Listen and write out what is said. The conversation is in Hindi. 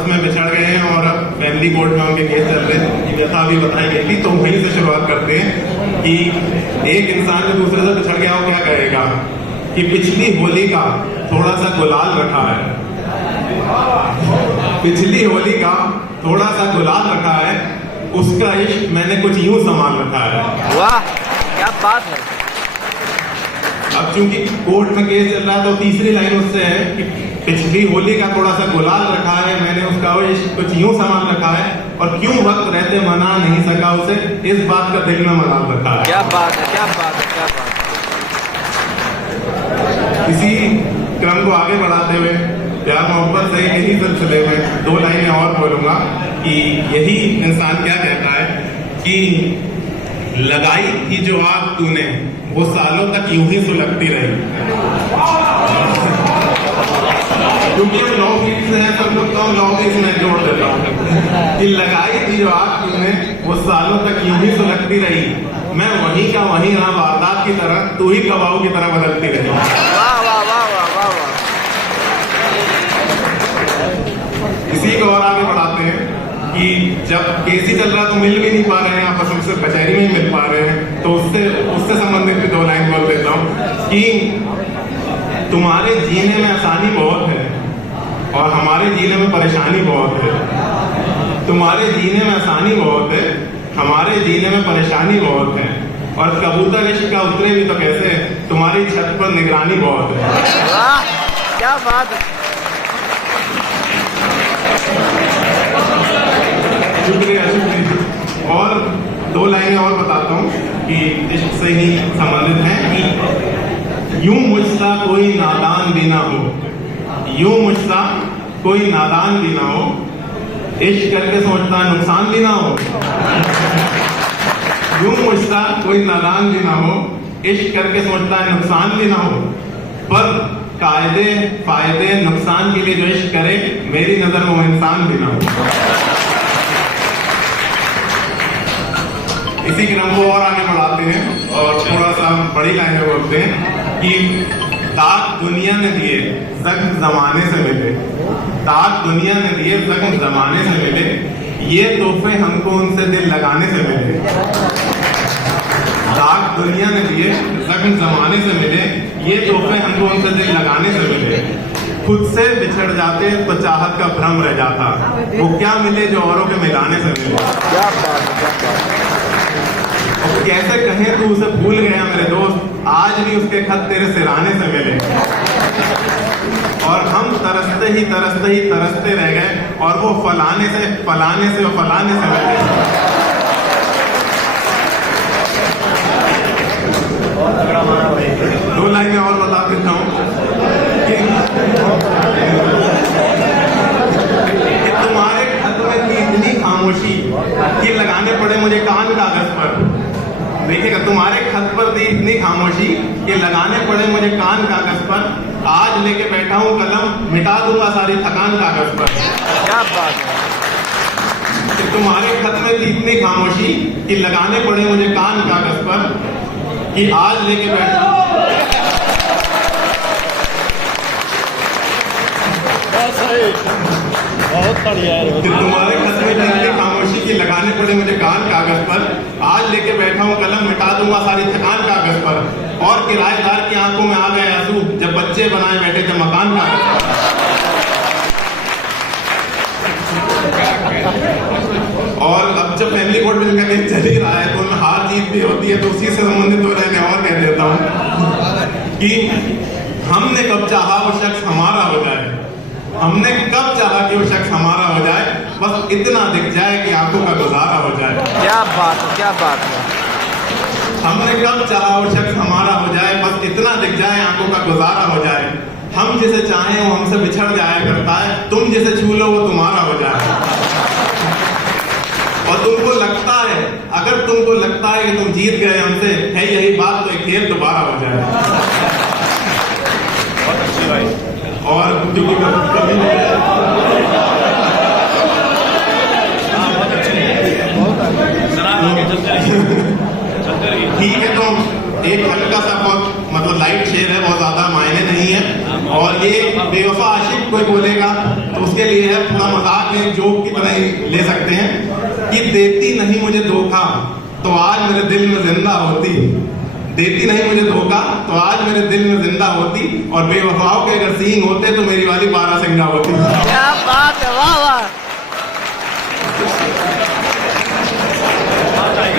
आपस में बिछड़ गए हैं और अब फैमिली कोर्ट में उनके केस चल रहे हैं, ये व्यथा भी बताई गई थी। तो वहीं से शुरुआत करते हैं कि एक इंसान जो दूसरे से बिछड़ गया वो क्या कहेगा कि पिछली होली का थोड़ा सा गुलाल रखा है, पिछली होली का थोड़ा सा गुलाल रखा है, उसका इश्क मैंने कुछ यूं संभाल रखा है। वाह क्या बात है। अब चूंकि कोर्ट में केस चल रहा है तो तीसरी लाइन उससे है कि पिछली होली का थोड़ा सा गुलाल रखा है, मैंने उसका इश्क कुछ यूं संभाल रखा है, और क्यों वक्त रहते मना नहीं सका उसे, इस बात का दिल में मलाल रखा है। क्या बात है, क्या बात है, क्या बात है। इसी क्रम को आगे बढ़ाते हुए प्यार मोहब्बत से यही सिलसिले में दो लाइनें और बोलूंगा कि यही इंसान क्या कहता है कि लगाई थी जो आग तूने वो सालों तक यूं ही सुलगती रही। क्योंकि हम लॉ फील्ड से हैं सब लोग, तो हम लॉ के इसमें जोड़ देता हूँ कि लगाई थी जो आग तूने वो सालों तक यूं ही सुलगती रही, मैं वहीं का वहीं रहा वारदात की तरह, तू ही गवाह की तरह बदलती रही। वाह वाह वाह वाह वाह वाह। इसी को और आगे बढ़ाते हैं कि जब केस ही चल रहा तो मिल भी नहीं पा रहे हैं आपस में, सिर्फ कचहरी में ही मिल पा रहे हैं, तो उससे संबंधित भी दो लाइन बोल देता हूँ कि तुम्हारे जीने में आसानी बहुत है और हमारे जीने में परेशानी बहुत है। तुम्हारे जीने में आसानी बहुत है, हमारे जीने में परेशानी बहुत है, और कबूतर इश्क का उतरे भी तो कैसे, तुम्हारी छत पर निगरानी बहुत है। वाह क्या बात है। शुक्रिया शुक्रिया। और दो लाइनें और बताता हूँ कि इश्क से ही संबंधित हैं कि यूं मुझसा कोई नादान भी ना हो, यूं मुझसा कोई नादान भी ना हो, इश्क करके सोचता नुकसान भी ना हो। यूं मुझसा कोई नादान भी ना हो, इश्क करके सोचता नुकसान भी ना हो, पर कायदे फायदे नुकसान के लिए जो इश्क करे मेरी नजर में वो इंसान भी ना हो। इसी क्रम को और आगे बढ़ाते हैं और थोड़ा सा बड़ी लाइनें बोलते हैं कि दाग दुनिया ने दिए जख्म जमाने से मिले, दाग दुनिया ने दिए जख्म जमाने से मिले, ये तोहफे हमको उनसे दिल लगाने से मिले। दाग दुनिया ने दिए जख्म जमाने से मिले, ये तोहफे हमको उनसे दिल लगाने से मिले, खुद से बिछड़ जाते तो चाहत का भ्रम रह जाता, वो क्या मिले जो औरों के मिलाने से मिले। क्या बात है, क्या बात है। और कैसे कहें तू उसे भूल गया मेरे दोस्त, आज भी उसके खत तेरे सिराने से मिले, और हम तरसते ही तरसते ही तरसते रह गए, और वो फलाने से फलाने से और फलाने से मिले। दो लाइनें और बता देता हूँ कि तुम्हारे खत में थी इतनी खामोशी कि लगाने पड़े मुझे कान कागज पर। देखिएगा, तुम्हारे खत पर थी इतनी खामोशी कि लगाने पड़े मुझे कान कागज पर, आज लेके बैठा हूँ कलम मिटा दूंगा सारी थकान कागज पर। क्या बात है। कि तुम्हारे खत में थी इतनी खामोशी कि लगाने पड़े मुझे कान कागज पर, कि आज लेके बैठा बहुत बढ़िया है। तुम्हारे खत में इतनी खामोशी की लगाने पड़े मुझे कान कागज पर, आज लेके बैठा हूँ कलम मिटा दूंगा सारी थकान कागज पर, और किराएदार की आंखों में आ गए आंसू जब बच्चे बनाए बैठे थे मकान कागज पर। और अब जब फैमिली कोर्ट में का केस चल ही रहा है तो उनमें हार जीत भी होती है, तो उसी से संबंधित हो रहे और कह देता हूँ कि हमने कब चाहा वो शख्स हमारा हो जाए, हमने कब चाहा कि वो शख्स हमारा हो जाए, बस इतना दिख जाए कि आंखों का गुजारा हो जाए। क्या बात है, क्या बात है। हमने कब चाहा वो शख्स हमारा हो जाए, बस इतना दिख जाए आंखों का गुजारा हो जाए, हम जिसे चाहें वो हमसे बिछड़ जाया करता है, तुम जिसे छू लो वो तुम्हारा हो जाए। और तुमको लगता है, अगर तुमको लगता है कि तुम जीत गए हमसे, है यही बात, तो एक खेल दोबारा हो जाए। बहुत अच्छी भाई। और क्योंकि ठीक है, तो एक हल्का सा बहुत मतलब लाइट शेयर है, बहुत ज्यादा मायने नहीं है, और ये बेवफा आशिक कोई बोलेगा तो तो उसके लिए है थोड़ा मजाक में जोक की तरह ही ले सकते हैं कि देती नहीं मुझे धोखा तो आज मेरे दिल में जिंदा होती, देती नहीं मुझे धोखा तो आज मेरे दिल में जिंदा होती, और बेवफाओं के अगर सींग होते तो मेरी वाली 12 सिंगा होती। क्या